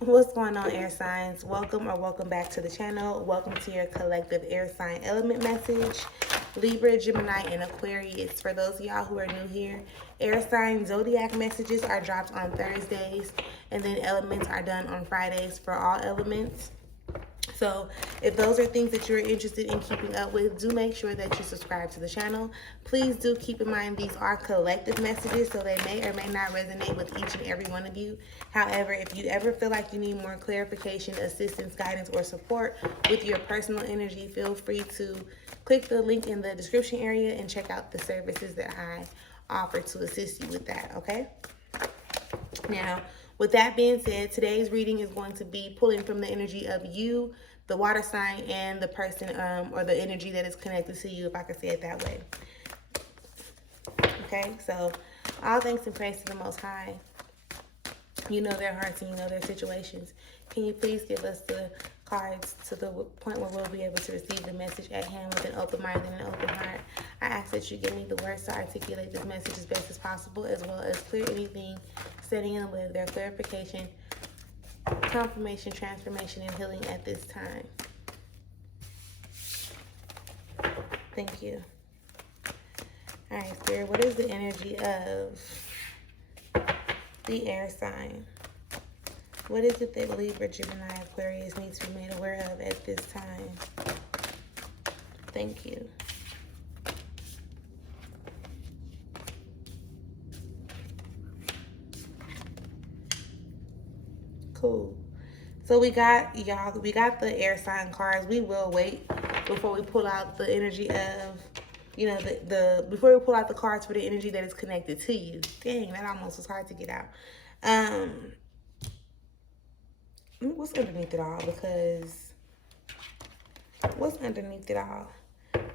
What's going on, air signs? Welcome or welcome back to the channel. Welcome to your collective air sign element message. Libra, Gemini, and Aquarius. For those of y'all who are new here, air sign zodiac messages are dropped on Thursdays, and then elements are done on Fridays for all elements. So if those are things that you're interested in keeping up with, do make sure that you subscribe to the channel. Please do keep in mind these are collective messages, so they may or may not resonate with each and every one of you. However, if you ever feel like you need more clarification, assistance, guidance, or support with your personal energy, feel free to click the link in the description area and check out the services that I offer to assist you with that, okay? Now, with that being said, today's reading is going to be pulling from the energy of you, the water sign, and the person or the energy that is connected to you, if I could say it that way. Okay, so all thanks and praise to the Most High. You know their hearts and you know their situations. Can you please give us the cards to the point where we'll be able to receive the message at hand with an open mind and an open heart? I ask that you give me the words to articulate this message as best as possible, as well as clear anything standing in the way of their clarification, confirmation, transformation, and healing at this time. Thank you. All right, Spirit, what is the energy of the air sign? What is it that Libra, Gemini, Aquarius needs to be made aware of at this time? Thank you. Cool. So we got, y'all, we got the air sign cards. We will wait before we pull out the energy of, you know, before we pull out the cards for the energy that is connected to you. Dang, that almost was hard to get out. What's underneath it all? Because what's underneath it all?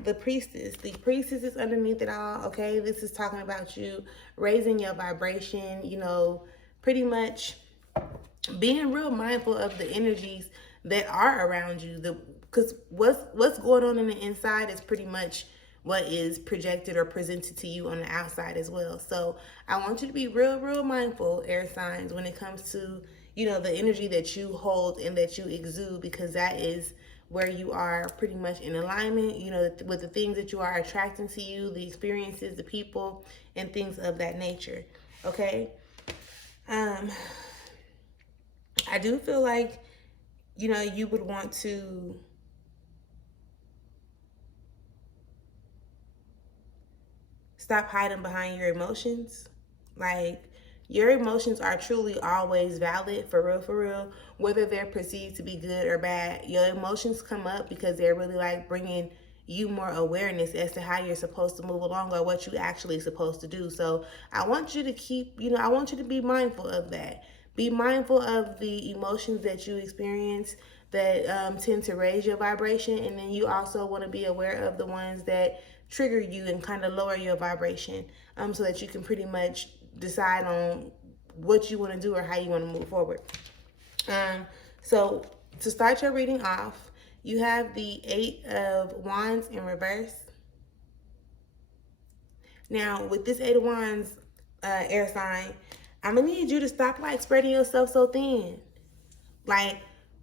The priestess. The priestess is underneath it all, okay? This is talking about you raising your vibration, you know, pretty much being real mindful of the energies that are around you. Because what's going on in the inside is pretty much what is projected or presented to you on the outside as well. So I want you to be real mindful, air signs, when it comes to, you know, the energy that you hold and that you exude, because that is where you are pretty much in alignment, you know, with the things that you are attracting to you, the experiences, the people, and things of that nature, okay? I do feel like, you know, you would want to stop hiding behind your emotions. Like, your emotions are truly always valid, for real, whether they're perceived to be good or bad. Your emotions come up because they're really like bringing you more awareness as to how you're supposed to move along or what you actually supposed to do. So I want you to keep, you know, I want you to be mindful of that. Be mindful of the emotions that you experience that tend to raise your vibration, and then you also want to be aware of the ones that trigger you and kind of lower your vibration, so that you can pretty much decide on what you want to do or how you want to move forward. So to start your reading off, you have the 8 of Wands in reverse. Now, with this 8 of Wands, air sign, I'm going to need you to stop, like, spreading yourself so thin. Like,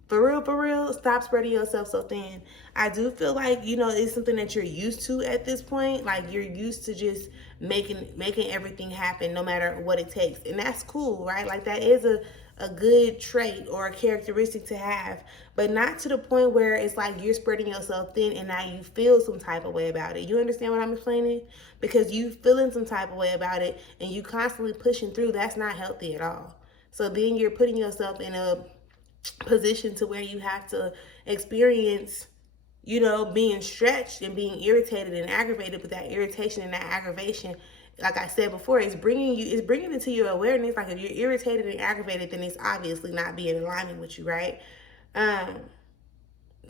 for real, stop spreading yourself so thin. I do feel like, you know, it's something that you're used to at this point. Like, you're used to just making everything happen no matter what it takes. And that's cool, right? Like, that is a good trait or a characteristic to have, but not to the point where it's like you're spreading yourself thin and now you feel some type of way about it. You understand what I'm explaining? Because you feeling some type of way about it and you constantly pushing through, that's not healthy at all. So then you're putting yourself in a position to where you have to experience, you know, being stretched and being irritated and aggravated. But that irritation and that aggravation, like I said before, it's bringing it to your awareness. Like, if you're irritated and aggravated, then it's obviously not being in alignment with you, right?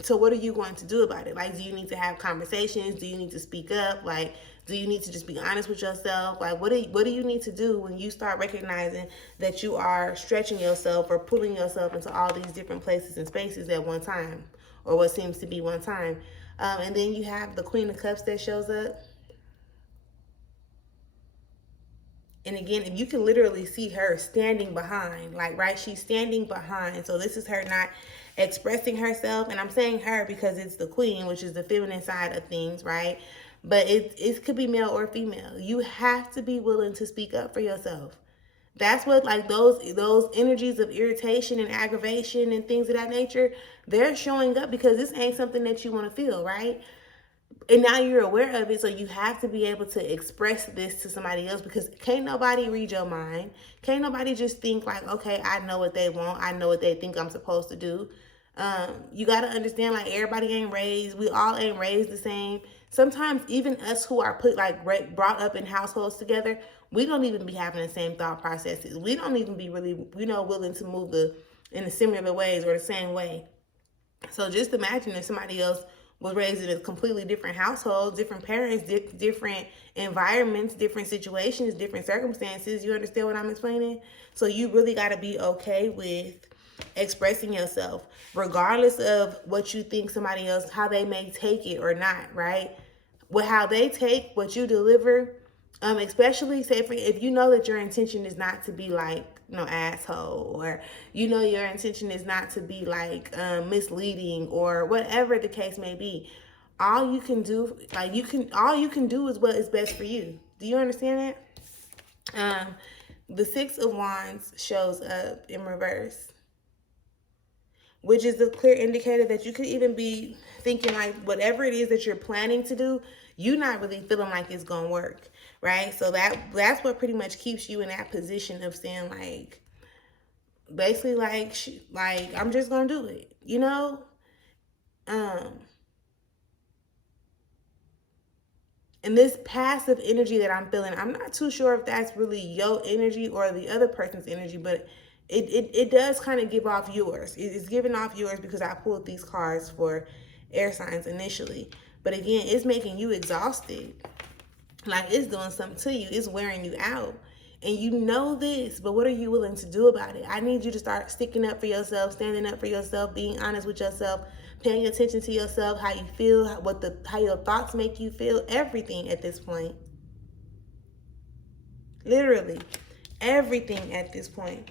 So what are you going to do about it? Like, do you need to have conversations? Do you need to speak up? Like, do you need to just be honest with yourself? Like, what do you need to do when you start recognizing that you are stretching yourself or pulling yourself into all these different places and spaces at one time, or what seems to be one time? And then you have the Queen of Cups that shows up. And again, you can literally see her standing behind, like, right? She's standing behind. So this is her not expressing herself. And I'm saying her because it's the queen, which is the feminine side of things, right? But it could be male or female. You have to be willing to speak up for yourself. That's what, like, those energies of irritation and aggravation and things of that nature, they're showing up because this ain't something that you want to feel, right? And now you're aware of it, so you have to be able to express this to somebody else, because can't nobody read your mind. Can't nobody just think like, okay, I know what they want. I know what they think I'm supposed to do. You got to understand, like, everybody ain't raised. We all ain't raised the same. Sometimes even us who are brought up in households together, we don't even be having the same thought processes. We don't even be really, willing to move in the similar ways or the same way. So just imagine if somebody else was raised in a completely different household, different parents, different environments, different situations, different circumstances. You understand what I'm explaining? So you really got to be okay with expressing yourself, regardless of what you think somebody else, how they may take it or not, right? With how they take what you deliver, especially say if you know that your intention is not to be like no asshole, or your intention is not to be like misleading or whatever the case may be. All you can do is what is best for you. Do you understand that? The Six of Wands shows up in reverse, which is a clear indicator that you could even be thinking like whatever it is that you're planning to do, you're not really feeling like it's gonna work, right? So that's what pretty much keeps you in that position of saying like, basically like I'm just gonna do it, And this passive energy that I'm feeling, I'm not too sure if that's really your energy or the other person's energy, but it does kind of give off yours. It's giving off yours because I pulled these cards for air signs initially. But again, it's making you exhausted. Like, it's doing something to you. It's wearing you out. And you know this, but what are you willing to do about it? I need you to start sticking up for yourself, standing up for yourself, being honest with yourself, paying attention to yourself, how you feel, how your thoughts make you feel, everything at this point. Literally, everything at this point.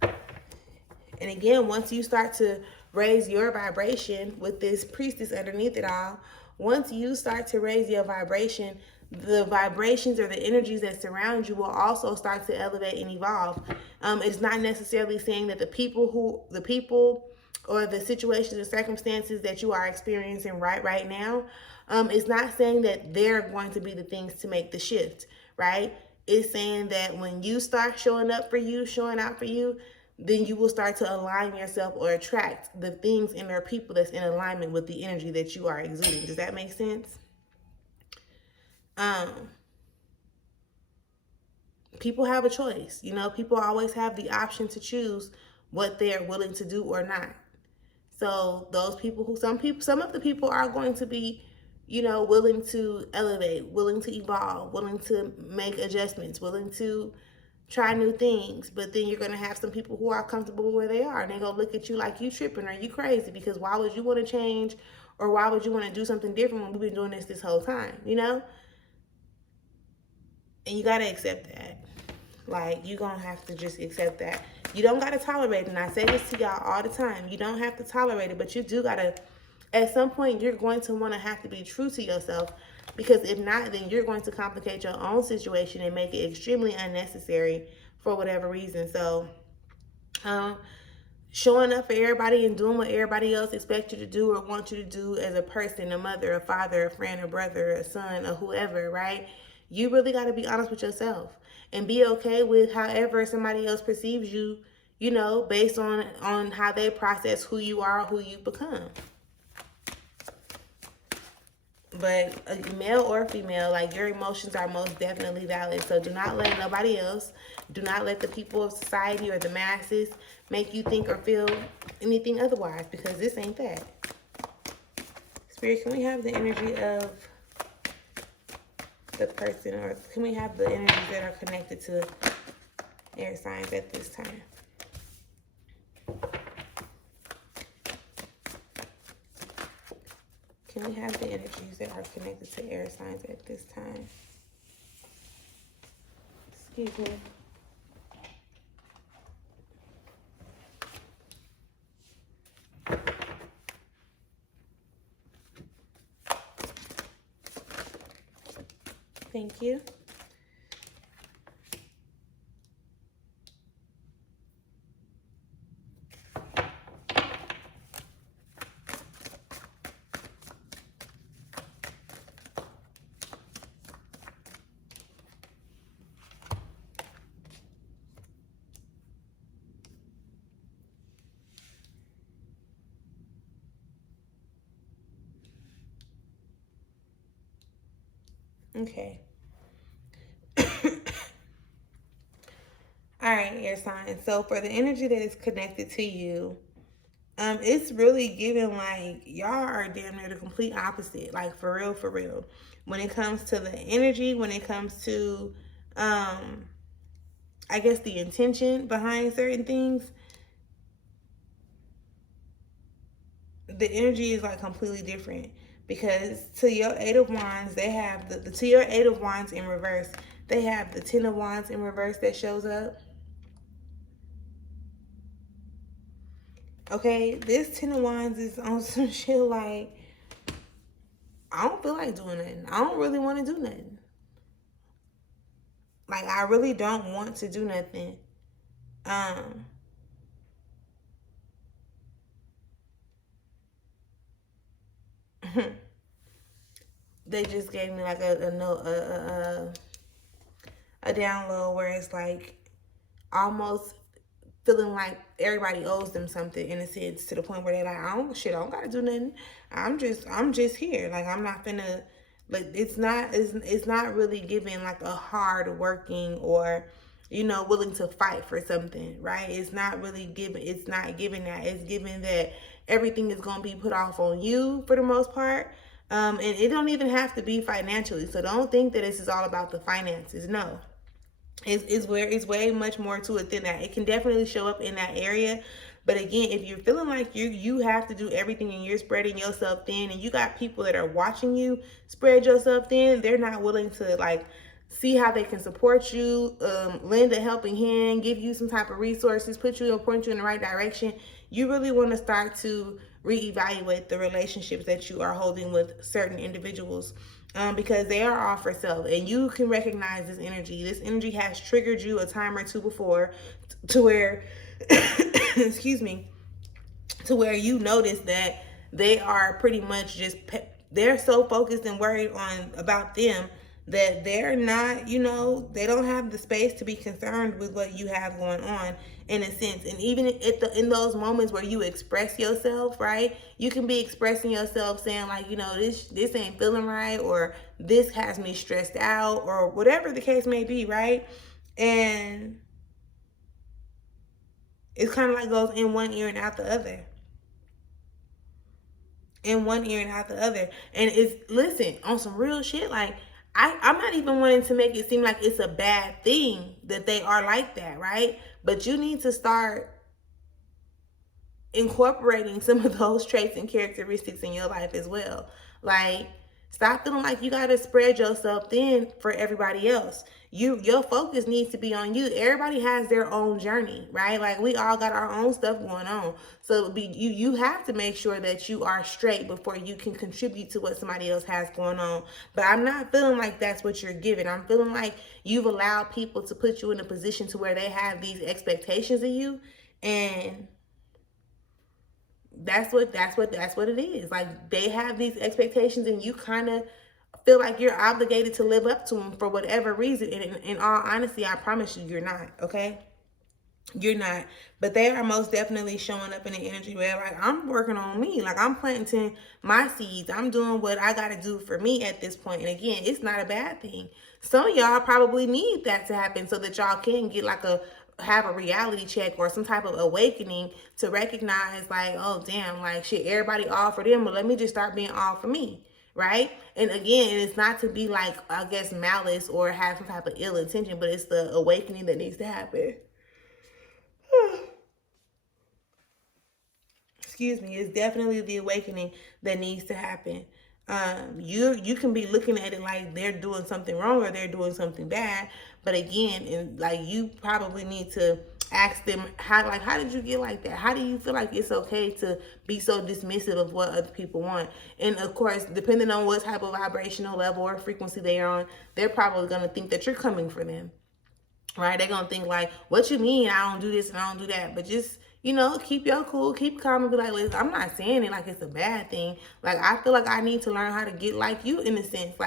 And again, once you start to raise your vibration with this priestess underneath it all, once you start to raise your vibration, the vibrations or the energies that surround you will also start to elevate and evolve. It's not necessarily saying that the people or the situations and circumstances that you are experiencing right now, it's not saying that they're going to be the things to make the shift, right? It's saying that when you start showing out for you, then you will start to align yourself or attract the things and their people that's in alignment with the energy that you are exuding. Does that make sense? People have a choice. People always have the option to choose what they're willing to do or not. So those people some of the people are going to be, willing to elevate, willing to evolve, willing to make adjustments, willing to try new things. But then you're going to have some people who are comfortable where they are, and they're going to look at you like you tripping or you crazy, because why would you want to change, or why would you want to do something different when we've been doing this whole time, And you got to accept that. Like, you're going to have to just accept that. You don't got to tolerate it. And I say this to y'all all the time. You don't have to tolerate it, but you do got to, at some point, you're going to want to have to be true to yourself, because if not, then you're going to complicate your own situation and make it extremely unnecessary for whatever reason. So, showing up for everybody and doing what everybody else expects you to do or want you to do as a person, a mother, a father, a friend, a brother, a son, or whoever, right? You really got to be honest with yourself and be okay with however somebody else perceives you, based on how they process who you are, who you become. But male or female, like, your emotions are most definitely valid. So do not let nobody else, do not let the people of society or the masses make you think or feel anything otherwise, because this ain't that. Spirit, can we have the energy of the person, or can we have the energies that are connected to air signs at this time? Can we have the energies that are connected to air signs at this time? Excuse me. Thank you. Okay. All right, air sign. So for the energy that is connected to you, it's really giving like y'all are damn near the complete opposite. Like for real, for real. When it comes to the energy, when it comes to I guess the intention behind certain things, the energy is like completely different. Because to your Eight of Wands, they have the to your Eight of Wands in reverse, they have the Ten of Wands in reverse that shows up. Okay, this Ten of Wands is on some shit like, I don't feel like doing nothing. I don't really want to do nothing. Like, I really don't want to do nothing. They just gave me like a download where it's like almost feeling like everybody owes them something in a sense, to the point where they're like, I don't gotta do nothing. I'm just here. Like, I'm not finna, like, it's not really giving like a hard working or, you know, willing to fight for something, right? It's not giving that. It's giving that everything is gonna be put off on you for the most part. And it don't even have to be financially. So don't think that this is all about the finances. No. It's way much more to it than that. It can definitely show up in that area. But again, if you're feeling like you have to do everything and you're spreading yourself thin, and you got people that are watching you spread yourself thin, they're not willing to like see how they can support you, lend a helping hand, give you some type of resources, point you in the right direction. You really want to start to reevaluate the relationships that you are holding with certain individuals. Because they are all for self, and you can recognize this energy. This energy has triggered you a time or two before, to where, excuse me, to where you notice that they are pretty much just, they're so focused and worried about them that they're not, you know, they don't have the space to be concerned with what you have going on, in a sense. And even in those moments where you express yourself, right, you can be expressing yourself saying like, you know, this ain't feeling right, or this has me stressed out, or whatever the case may be, right? And it's kind of like goes in one ear and out the other, in one ear and out the other. And it's, listen, on some real shit, like, I'm not even wanting to make it seem like it's a bad thing that they are like that, right? But you need to start incorporating some of those traits and characteristics in your life as well. Like, stop feeling like you gotta spread yourself thin for everybody else. Your focus needs to be on you. Everybody has their own journey, right? Like, we all got our own stuff going on. So you have to make sure that you are straight before you can contribute to what somebody else has going on. But I'm not feeling like that's what you're giving. I'm feeling like you've allowed people to put you in a position to where they have these expectations of you, and that's what it is. Like, they have these expectations, and you kind of feel like you're obligated to live up to them for whatever reason. And in all honesty, I promise you, you're not. Okay, you're not. But they are most definitely showing up in the energy where, like, I'm working on me. Like, I'm planting my seeds. I'm doing what I got to do for me at this point. And again, it's not a bad thing. Some of y'all probably need that to happen so that y'all can get like have a reality check or some type of awakening to recognize like, oh damn, like shit, everybody all for them, but let me just start being all for me, right? And again, it's not to be like, I guess, malice or have some type of ill intention, but it's the awakening that needs to happen. Excuse me, it's definitely the awakening that needs to happen. You can be looking at it like they're doing something wrong or they're doing something bad, but again, and like you probably need to ask them how did you get like that? How do you feel like it's okay to be so dismissive of what other people want? And of course, depending on what type of vibrational level or frequency they are on, they're probably gonna think that you're coming for them. Right? They're gonna think like, what you mean I don't do this and I don't do that? But just, keep your cool, keep calm and be like, listen, I'm not saying it like it's a bad thing. Like, I feel like I need to learn how to get like you in a sense.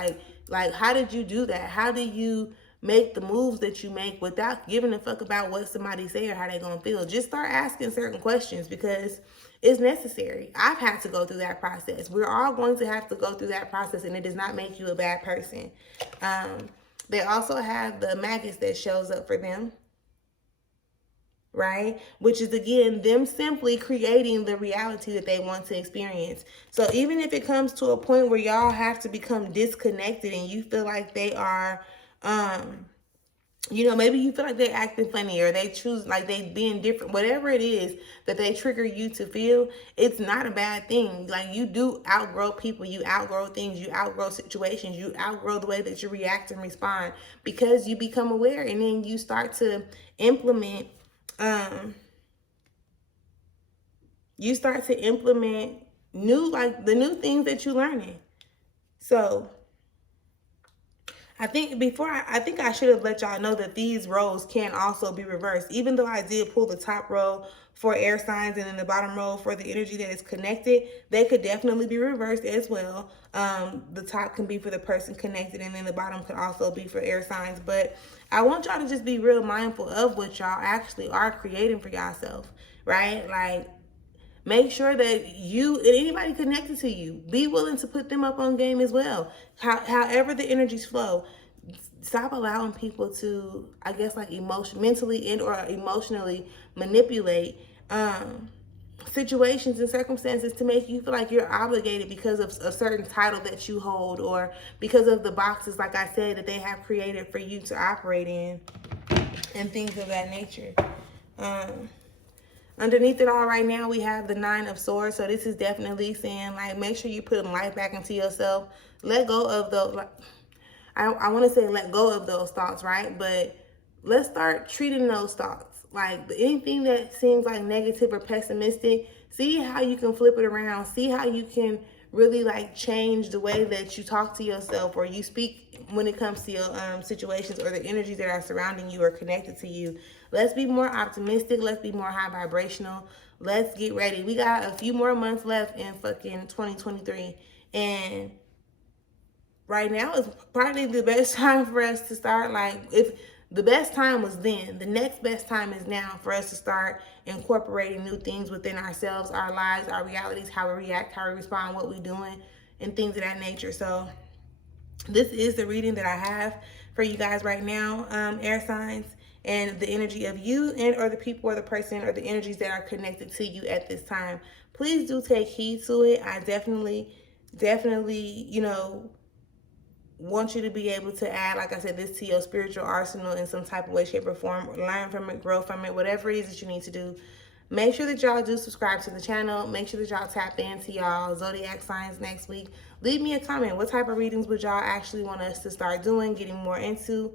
Like how did you do that? How do you make the moves that you make without giving a fuck about what somebody say or how they gonna feel? Just start asking certain questions because it's necessary. I've had to go through that process. We're all going to have to go through that process, and it does not make you a bad person. They also have the maggots that shows up for them, right? Which is, again, them simply creating the reality that they want to experience. So even if it comes to a point where y'all have to become disconnected and you feel like they are, maybe you feel like they're acting funny or they choose like they being different, whatever it is that they trigger you to feel, it's not a bad thing. Like, you do outgrow people, you outgrow things, you outgrow situations, you outgrow the way that you react and respond because you become aware, and then you start to implement, the new things that you're learning. So I think I should have let y'all know that these rows can also be reversed. Even though I did pull the top row for air signs and then the bottom row for the energy that is connected, they could definitely be reversed as well. The top can be for the person connected, and then the bottom could also be for air signs. But I want y'all to just be real mindful of what y'all actually are creating for yourself, right? Like, make sure that you and anybody connected to you, be willing to put them up on game as well. However the energies flow, stop allowing people to, I guess, like mentally and or emotionally manipulate situations and circumstances to make you feel like you're obligated because of a certain title that you hold or because of the boxes, like I said, that they have created for you to operate in and things of that nature. Underneath it all right now, we have the 9 of Swords. So this is definitely saying, like, make sure you put life back into yourself. Let go of those, I want to say let go of those thoughts, right? But let's start treating those thoughts. Like, anything that seems like negative or pessimistic, see how you can flip it around. See how you can really, like, change the way that you talk to yourself or you speak when it comes to your situations or the energies that are surrounding you or connected to you. Let's be more optimistic. Let's be more high vibrational. Let's get ready. We got a few more months left in fucking 2023. And right now is probably the best time for us to start. Like, if the best time was then, the next best time is now for us to start incorporating new things within ourselves, our lives, our realities, how we react, how we respond, what we're doing, and things of that nature. So this is the reading that I have for you guys right now, air signs, and the energy of you and or the people or the person or the energies that are connected to you at this time. Please do take heed to it. I definitely, want you to be able to add, like I said, this to your spiritual arsenal in some type of way, shape, or form. Learn from it, grow from it, whatever it is that you need to do. Make sure that y'all do subscribe to the channel. Make sure that y'all tap into y'all zodiac signs next week. Leave me a comment. What type of readings would y'all actually want us to start doing, getting more into,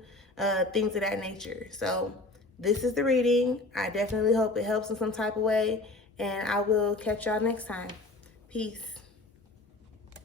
things of that nature? So this is the reading. I definitely hope it helps in some type of way, and I will catch y'all next time. Peace.